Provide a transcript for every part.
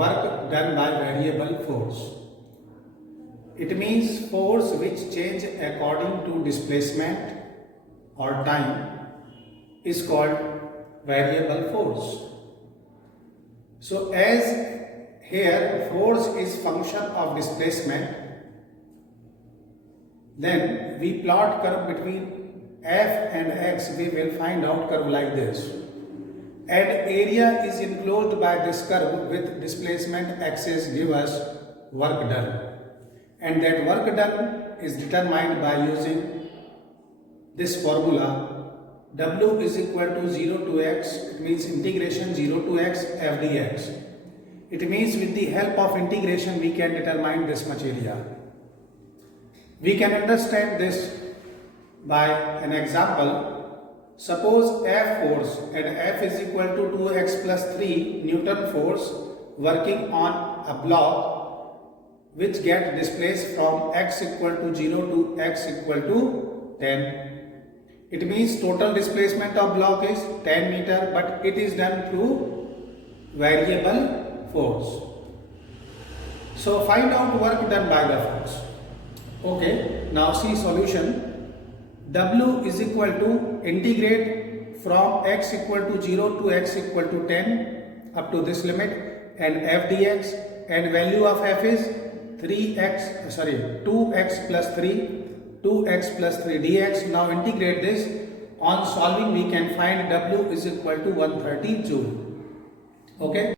work done by variable force. It means force which change according to displacement or time is called variable force. So as here force is function of displacement, then we plot curve between F and X. We will find out curve like this. And area is enclosed by this curve with displacement axis give us work done. And that work done is determined by using this formula. W is equal to 0 to x, it means integration 0 to x f dx. It means with the help of integration we can determine this much area. We can understand this by an example. Suppose F force and F is equal to 2x plus 3 Newton force working on a block which get displaced from x equal to 0 to x equal to 10. It means total displacement of block is 10 meter, but it is done through variable force. So find out work done by the force. Okay, now see solution. W is equal to integrate from x equal to 0 to x equal to 10 up to this limit, and f dx, and value of f is 2x plus 3 dx. Now integrate this. On solving we can find W is equal to 130 joule. Okay.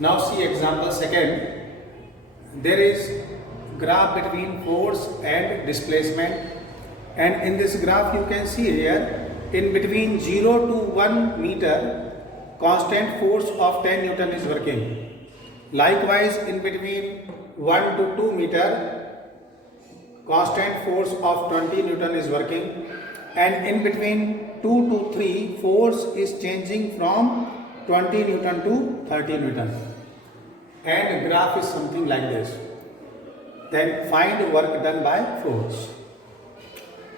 Now see example second. There is graph between force and displacement, and in this graph you can see here in between 0 to 1 meter constant force of 10 Newton is working. Likewise in between 1 to 2 meter constant force of 20 Newton is working, and in between 2 to 3 force is changing from 20 Newton to 30 Newton, and graph is something like this. Then find work done by force.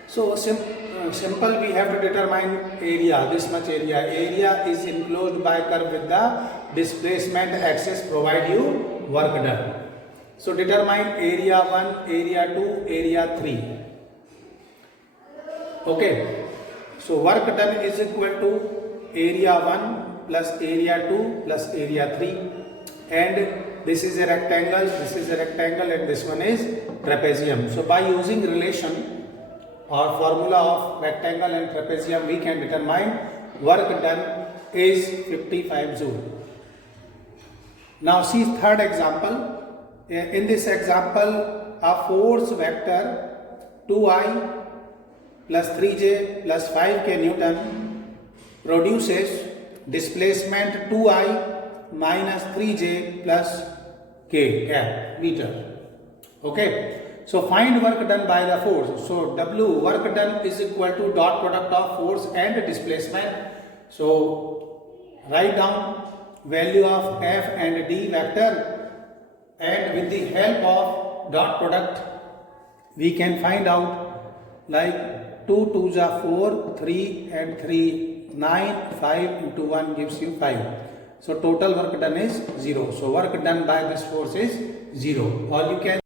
So simple, we have to determine area, this much area. Area is enclosed by curve with the displacement axis provide you work done. So determine area 1, area 2, area 3. Okay. So work done is equal to area 1 plus area 2 plus area 3. And this is a rectangle, this is a rectangle, and this one is trapezium. So by using relation or formula of rectangle and trapezium, we can determine work done is 55 joule. Now see third example. In this example, a force vector 2I plus 3J plus 5K Newton produces displacement 2I minus 3J plus K meter. Okay. So find work done by the force. So W work done is equal to dot product of force and displacement. So write down value of F and D vector, and with the help of dot product we can find out like 2 2s are 4, 3 and 3 9, 5 into 1 gives you 5. So total work done is 0. So work done by this force is 0. Or you can